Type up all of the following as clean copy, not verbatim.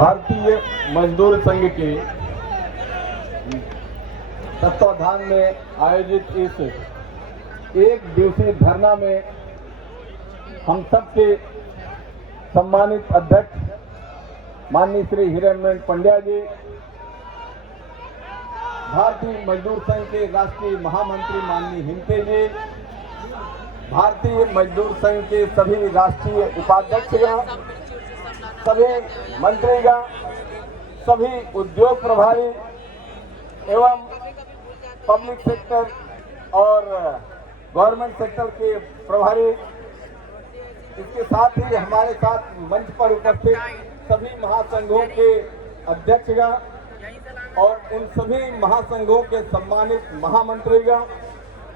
भारतीय मजदूर संघ के तत्वाधान में आयोजित इस एक दिवसीय धरना में हम सबके सम्मानित अध्यक्ष माननीय श्री हिरण्मय पंड्या जी, भारतीय मजदूर संघ के राष्ट्रीय महामंत्री माननीय हिमते जी, भारतीय मजदूर संघ के सभी राष्ट्रीय उपाध्यक्षगण, सभी मंत्रीगण, सभी उद्योग प्रभारी एवं पब्लिक सेक्टर और गवर्नमेंट सेक्टर के प्रभारी, इसके साथ ही हमारे साथ मंच पर उपस्थित सभी महासंघों के अध्यक्षगण और उन सभी महासंघों के सम्मानित महामंत्रीगण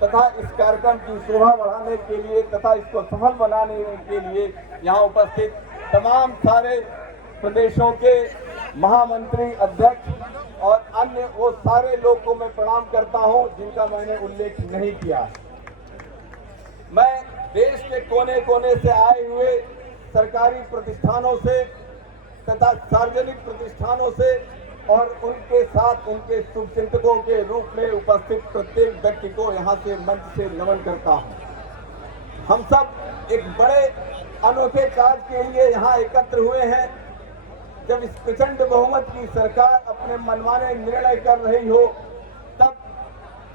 तथा इस कार्यक्रम की शोभा बढ़ाने के लिए तथा इसको सफल बनाने के लिए यहाँ उपस्थित तमाम सारे प्रदेशों के महामंत्री, अध्यक्ष और अन्य वो सारे लोगों को मैं प्रणाम करता हूं जिनका मैंने उल्लेख नहीं किया। मैं देश के कोने कोने से आए हुए सरकारी प्रतिष्ठानों से तथा सार्वजनिक प्रतिष्ठानों से और उनके साथ उनके शुभचिंतकों के रूप में उपस्थित प्रत्येक व्यक्ति को यहाँ से मंच से नमन करता हूँ। हम सब एक बड़े अनोखे कार्य के लिए यहाँ एकत्र हुए हैं। जब इस प्रचंड बहुमत की सरकार अपने मनमाने निर्णय कर रही हो, तब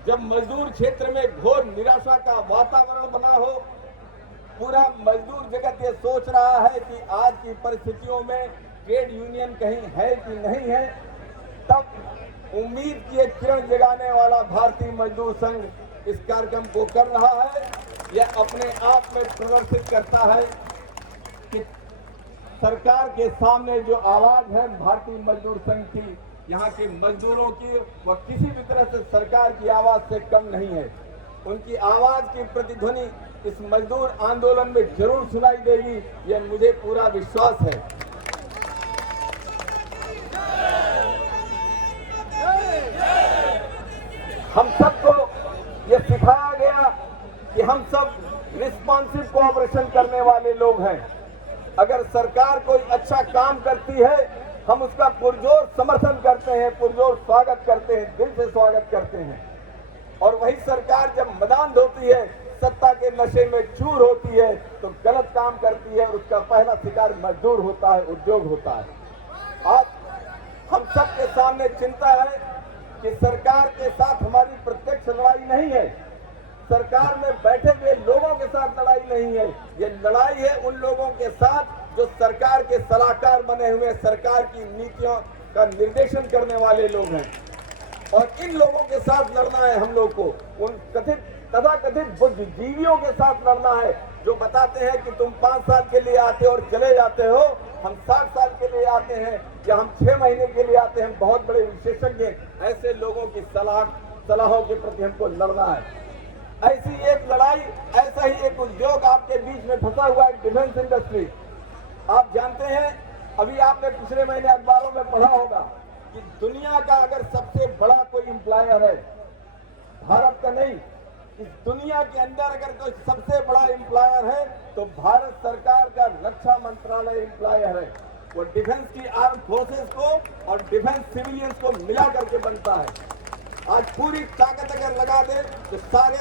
जब मजदूर क्षेत्र में घोर निराशा का वातावरण बना हो, पूरा मजदूर जगत ये सोच रहा है कि आज की परिस्थितियों में ट्रेड यूनियन कहीं है कि नहीं है, तब उम्मीद की एक किरण जगाने वाला भारतीय मजदूर संघ इस कार्यक्रम को कर रहा है। यह अपने आप में प्रदर्शित करता है कि सरकार के सामने जो आवाज है भारतीय मजदूर संघ की, यहाँ के मजदूरों की, वह किसी भी तरह से सरकार की आवाज से कम नहीं है। उनकी आवाज की प्रतिध्वनि इस मजदूर आंदोलन में जरूर सुनाई देगी, यह मुझे पूरा विश्वास है। हम सबको यह सिखाया गया कि हम सब रिस्पॉन्सिव कोऑपरेशन करने वाले लोग हैं। अगर सरकार कोई अच्छा काम करती है, हम उसका पुरजोर समर्थन करते हैं, पुरजोर स्वागत करते हैं, दिल से स्वागत करते हैं। और वही सरकार जब मदान होती है, सत्ता के नशे में चूर होती है, तो गलत काम करती है और उसका पहला शिकार मजदूर होता है, उद्योग होता है। आज हम सबके सामने चिंता है कि सरकार के साथ हमारी प्रत्यक्ष लड़ाई नहीं है, सरकार में बैठे हुए लोगों के साथ लड़ाई नहीं है। ये लड़ाई है उन लोगों के साथ जो सरकार के सलाहकार बने हुए, सरकार की नीतियों का निर्देशन करने वाले लोग हैं। और इन लोगों के साथ लड़ना है हम लोग को, उन कथित तथाकथित बुद्धिजीवियों के साथ लड़ना है जो बताते हैं कि तुम 5 साल के लिए आते हो और चले जाते हो, हम 60 साल के लिए आते हैं या हम 6 महीने के लिए आते हैं, बहुत बड़े विशेषज्ञ। ऐसे लोगों की सलाहों के प्रति हमको लड़ना है। ऐसी एक लड़ाई, ऐसा ही एक उद्योग आपके बीच में फंसा हुआ है, डिफेंस इंडस्ट्री। आप जानते हैं, अभी आपने पिछले महीने अखबारों में पढ़ा होगा कि दुनिया का अगर सबसे बड़ा कोई एम्प्लॉयर है, भारत का नहीं, इस दुनिया के अंदर अगर कोई सबसे बड़ा एम्प्लॉयर है तो भारत सरकार का रक्षा मंत्रालय एम्प्लॉयर है। वो डिफेंस की आर्म फोर्सेस को और डिफेंस सिविलियंस को मिला करके बनता है। आज पूरी ताकत अगर लगा दे तो सारे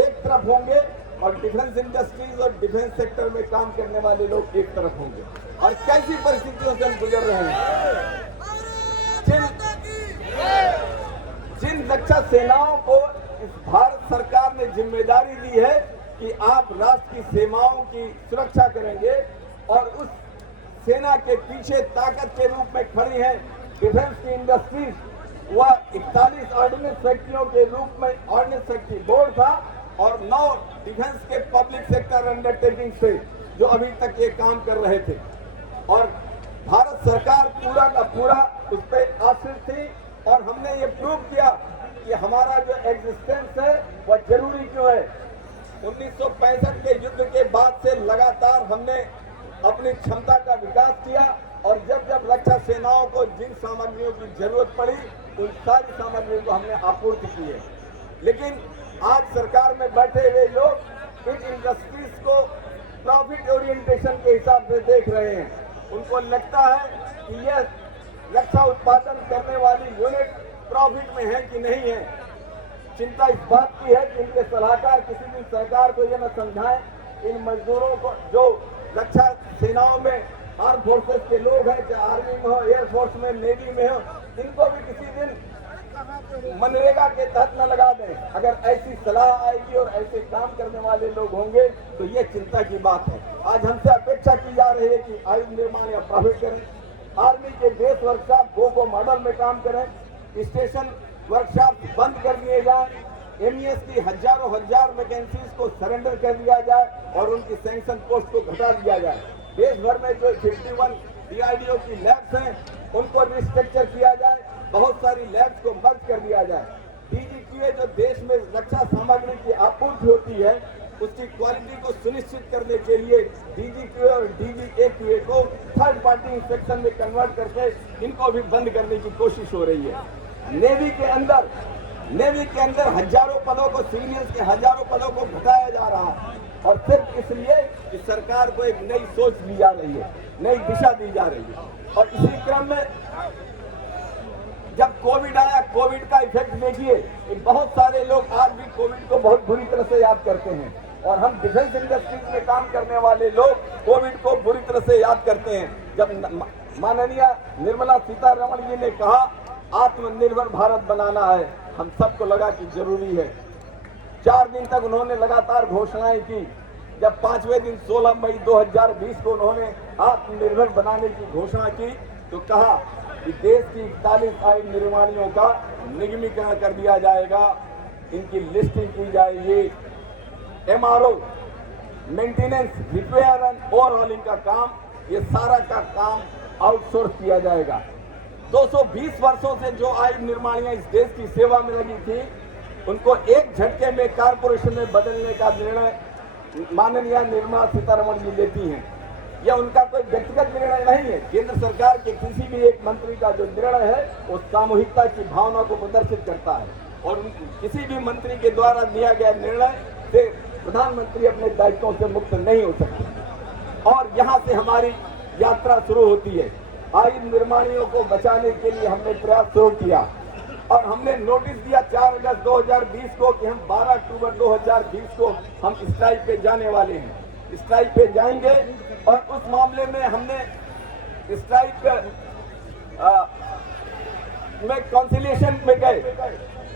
एक तरफ होंगे और डिफेंस इंडस्ट्रीज और डिफेंस सेक्टर में काम करने वाले लोग एक तरफ होंगे। और कैसी परिस्थितियों से हम गुजर रहे हैं। जिन रक्षा सेनाओं को इस भारत सरकार ने जिम्मेदारी दी है कि आप राष्ट्र की सीमाओं की सुरक्षा करेंगे, और उस सेना के पीछे ताकत के रूप में खड़ी है डिफेंस की इंडस्ट्रीज। वह 41 ऑर्डिनेंस फैक्ट्रियों के रूप में ऑर्डिनेंस फैक्ट्री बोर्ड था और 9 डिफेंस के पब्लिक सेक्टर अंडरटेकिंग थे जो अभी तक ये काम कर रहे थे। और भारत सरकार पूरा का पूरा उस पर आश्रित थी और हमने ये प्रूव किया कि हमारा जो एग्जिस्टेंस है वह जरूरी क्यों है। 1965 के युद्ध के बाद से लगातार हमने अपनी क्षमता का विकास किया और जब जब रक्षा सेनाओं को जिन सामग्रियों की जरूरत पड़ी, उन सारी सामग्रियों को हमने आपूर्ति की है। लेकिन आज सरकार में बैठे हुए लोग इन इंडस्ट्रीज को प्रॉफिट ओरिएंटेशन के हिसाब से देख रहे हैं। उनको लगता है कि ये रक्षा उत्पादन करने वाली यूनिट प्रॉफिट में है कि नहीं है। चिंता इस बात की है कि इनके सलाहकार किसी दिन सरकार को यह न समझाएं इन मजदूरों को जो रक्षा सेनाओं में आर्म फोर्सेस के लोग हैं, चाहे आर्मी में हो, एयरफोर्स में, नेवी में हो, इनको भी किसी दिन मनरेगा के तहत न लगा दें। अगर ऐसी सलाह आएगी और ऐसे काम करने वाले लोग होंगे तो ये चिंता की बात है। आज हमसे अपेक्षा की जा रही है कि आयुध निर्माण या प्रॉफिट करें, आर्मी के बेस वर्कशॉप गो मॉडल में काम करें, स्टेशन वर्कशॉप बंद कर दिए जाए, एमईएस की हजारों हजार वैकेंसीज को सरेंडर कर दिया जाए और उनकी सैंक्शन पोस्ट को घटा दिया जाए। देश भर में जो 51 डीआरडीओ की लैब्स हैं उनको रिस्ट्रक्चर किया जाए, बहुत सारी लैब्स को मर्ज कर दिया जाए। डीजीक्यूए जो देश में रक्षा सामग्री की आपूर्ति होती है उसकी क्वालिटी को सुनिश्चित करने के लिए डीजीक्यूए और डीजीएक्यूए को थर्ड पार्टी इंस्पेक्शन में कन्वर्ट करके इनको भी बंद करने की कोशिश हो रही है। नेवी के अंदर हजारों पदों को, सिविलियंस के हजारों पदों को घटाया जा रहा है और सिर्फ इसलिए कि सरकार को एक नई सोच दी जा रही है, नई दिशा दी जा रही है। और इसी क्रम में जब कोविड आया, कोविड का इफेक्ट देखिए, बहुत सारे लोग आज भी कोविड को बहुत बुरी तरह से याद करते हैं और हम डिफेंस इंडस्ट्रीज में काम करने वाले लोग कोविड को बुरी तरह से याद करते हैं। जब माननीय निर्मला सीतारमण जी ने कहा आत्मनिर्भर भारत बनाना है, हम सबको लगा कि जरूरी है। 4 दिन तक उन्होंने लगातार घोषणाएं की। जब 5वें दिन 16 मई 2020 को उन्होंने आत्मनिर्भर बनाने की घोषणा की तो कहा कि देश की 41 आयुध निर्माणियों का निगमीकरण कर दिया जाएगा, इनकी लिस्टिंग की जाएगी, MRO, maintenance, repair and overhauling का काम, ये सारा का काम आउटसोर्स किया जाएगा। 220 वर्षों से जो आयुध निर्माणियां इस देश की सेवा में लगी थी उनको एक झटके में कारपोरेशन में बदलने का निर्णय माननीय निर्मला सीतारमण जी लेती हैं। यह उनका कोई व्यक्तिगत निर्णय नहीं है, केंद्र सरकार के किसी भी एक मंत्री का जो निर्णय है वो सामूहिकता की भावना को प्रदर्शित करता है और किसी भी मंत्री के द्वारा लिया गया निर्णय से प्रधानमंत्री अपने दायित्वों से मुक्त नहीं हो सकते। और यहाँ से हमारी यात्रा शुरू होती है। आयुध निर्माणियों को बचाने के लिए हमने प्रयास शुरू किया और हमने नोटिस दिया 4 अगस्त 2020 को कि हम 12 अक्टूबर 2020 को हम स्ट्राइक पे जाने वाले हैं। स्ट्राइक पे जाएंगे और उस मामले में हमने स्ट्राइक में कॉन्सिलिएशन में गए।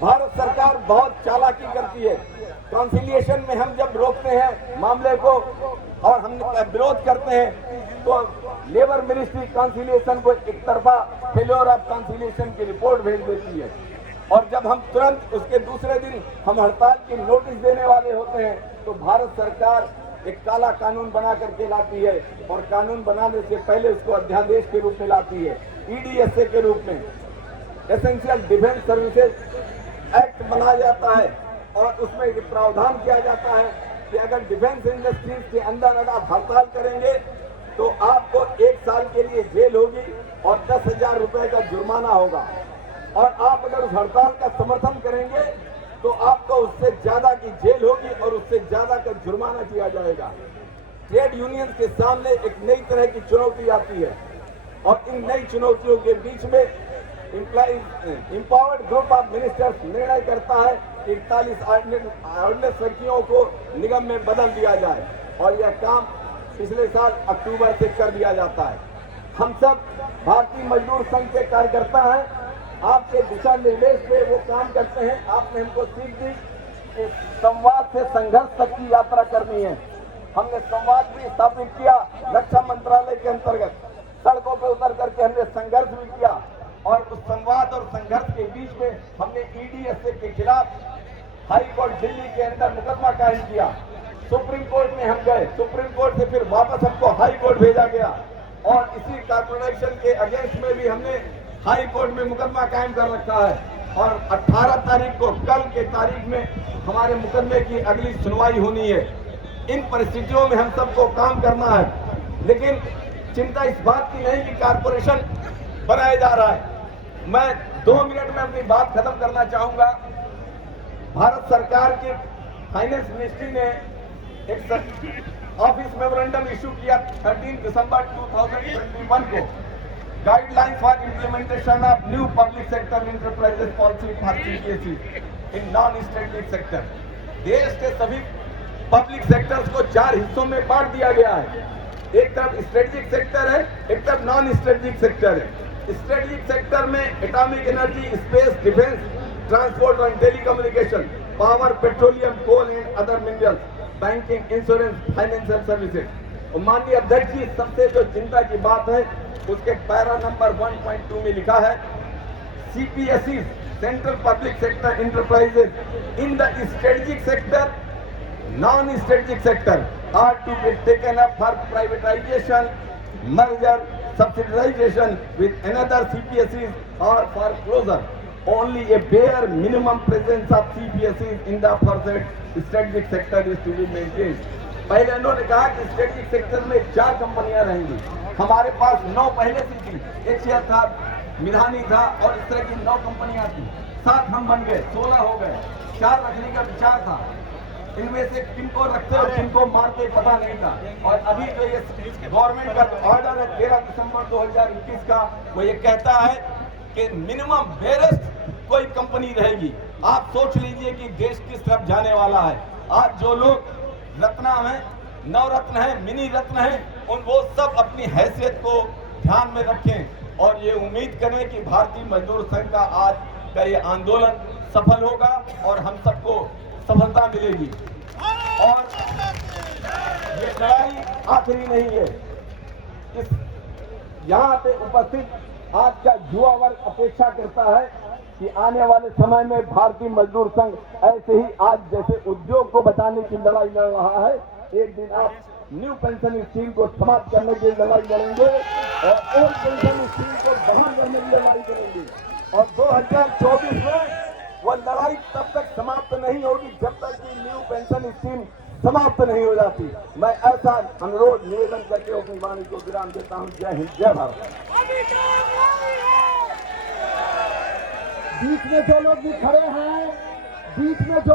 भारत सरकार बहुत चालाकी करती है। कॉन्सिलिएशन में हम जब रोकते हैं मामले को और हम विरोध करते हैं तो लेबर मिनिस्ट्री कॉन्सिलिएशन को एक तरफा फेल्योर ऑफ कॉन्सिलिएशन की रिपोर्ट भेज देती है और जब हम तुरंत उसके दूसरे दिन हम हड़ताल की नोटिस देने वाले होते हैं तो भारत सरकार एक काला कानून बना करके लाती है और कानून बनाने से पहले उसको अध्यादेश के रूप में लाती है, ईडीएसए के रूप में, एसेंशियल डिफेंस सर्विसेज एक्ट बनाया जाता है और उसमें ये प्रावधान किया जाता है कि अगर डिफेंस इंडस्ट्रीज के अंदर अगर आप हड़ताल करेंगे तो आपको 1 साल के लिए जेल होगी और 10,000 रुपए का जुर्माना होगा और आप अगर उस हड़ताल का समर्थन करेंगे तो आपको उससे ज्यादा की जेल होगी और उससे ज्यादा का जुर्माना किया जाएगा। ट्रेड यूनियन के सामने एक नई तरह की चुनौती आती है और इन नई चुनौतियों के बीच में एम्पावर्ड ग्रुप ऑफ मिनिस्टर्स निर्णय करता है कि 41 ऑर्डिनेंस व्यक्तियों को निगम में बदल दिया जाए और यह काम पिछले साल अक्टूबर से कर दिया जाता है। हम सब भारतीय मजदूर संघ के कार्यकर्ता हैं, आपके दिशा निर्देश पे वो काम करते हैं। आपने हमको सीख दी कि संवाद से संघर्ष तक की यात्रा करनी है। हमने संवाद भी स्थापित किया रक्षा मंत्रालय के अंतर्गत, सड़कों पर उतर करके हमने संघर्ष भी किया और उस संवाद और संघर्ष के बीच में हमने ईडीएसए के खिलाफ हाई कोर्ट दिल्ली के अंदर मुकदमा कायम किया। सुप्रीम कोर्ट में हम गए, सुप्रीम कोर्ट से फिर वापस हमको हाई कोर्ट भेजा गया और इसी कॉर्पोरेशन के अगेंस्ट में भी हमने हाई कोर्ट में मुकदमा कायम कर रखा है और 18 तारीख को, कल के तारीख में हमारे मुकदमे की अगली सुनवाई होनी है। इन परिस्थितियों में हम सबको काम करना है, लेकिन चिंता इस बात की नहीं कि कारपोरेशन बनाया जा रहा है। मैं 2 मिनट में अपनी बात खत्म करना चाहूंगा। भारत सरकार की फाइनेंस मिनिस्ट्री ने एक ऑफिस मेमोरेंडम इशू किया 13 दिसंबर 2021 को guidelines for implementation of new public sector enterprises policy for CPSE in non-strategic sector. देश के सभी पब्लिक सेक्टर्स को 4 हिस्सों में बांट दिया गया है। एक तरफ स्ट्रेटेजिक सेक्टर है, एक तरफ नॉन स्ट्रेटेजिक सेक्टर है। स्ट्रेटेजिक सेक्टर में atomic energy, space, defence, transport and telecommunication, power, petroleum, coal and other minerals, banking, insurance, financial services. और माननीय अध्यक्ष जी, सबसे जो चिंता की बात है उसके पैरा नंबर 1.2 में लिखा है CPSE central public sector enterprises in the strategic sector, non strategic sector are to be taken up for privatisation, merger, subsidization with another CPSEs or for closure. Only a bare minimum presence of CPSEs in the aforesaid strategic sector is to be maintained. पहले उन्होंने कहा कि strategic sector में 4 कंपनियां रहेंगी। हमारे पास 9 पहले से थी, HCL था, मिधानी था और इस तरह की 9 कंपनियां थी। 7 हम बन गए, 16 हो गए। 4 रखने का विचार था। इनमें से किनको रखते और किनको मारते पता नहीं था। और अभी जो ये गवर्नमेंट का ऑर्डर है 13 दिसंबर 2021 का, वो ये कहता है कि मिनिमम बेरेस्ट कोई कंपनी रहेगी। आप सोच लीजिए कि देश किस तरफ जाने वाला है। आज जो लोग रत्ना है, नवरत्न है, मिनी रत्न है, वो सब अपनी हैसियत को ध्यान में रखें और ये उम्मीद करें कि भारतीय मजदूर संघ का आज का ये आंदोलन सफल होगा और हम सबको सफलता मिलेगी। और ये लड़ाई आखिरी नहीं है। इस यहाँ पे उपस्थित आज का युवा वर्ग अपेक्षा करता है कि आने वाले समय में भारतीय मजदूर संघ ऐसे ही आज जैसे उद्योग को बचाने की लड़ाई लड़ रहा है, एक दिन आप न्यू पेंशन स्कीम को समाप्त करने की लड़ाई लड़ेंगे और ओल्ड पेंशन स्कीम को बहाल करने की लड़ाई करेंगे। और 2024 में वह लड़ाई तब तक समाप्त नहीं होगी जब तक कि न्यू पेंशन स्कीम समाप्त नहीं हो जाती। मैं ऐसा अनुरोध निवेदन करके अपनी वाणी को विराम देता हूँ। जय हिंद, जय भारत। बीच में जो लोग भी खड़े हैं, बीच में जो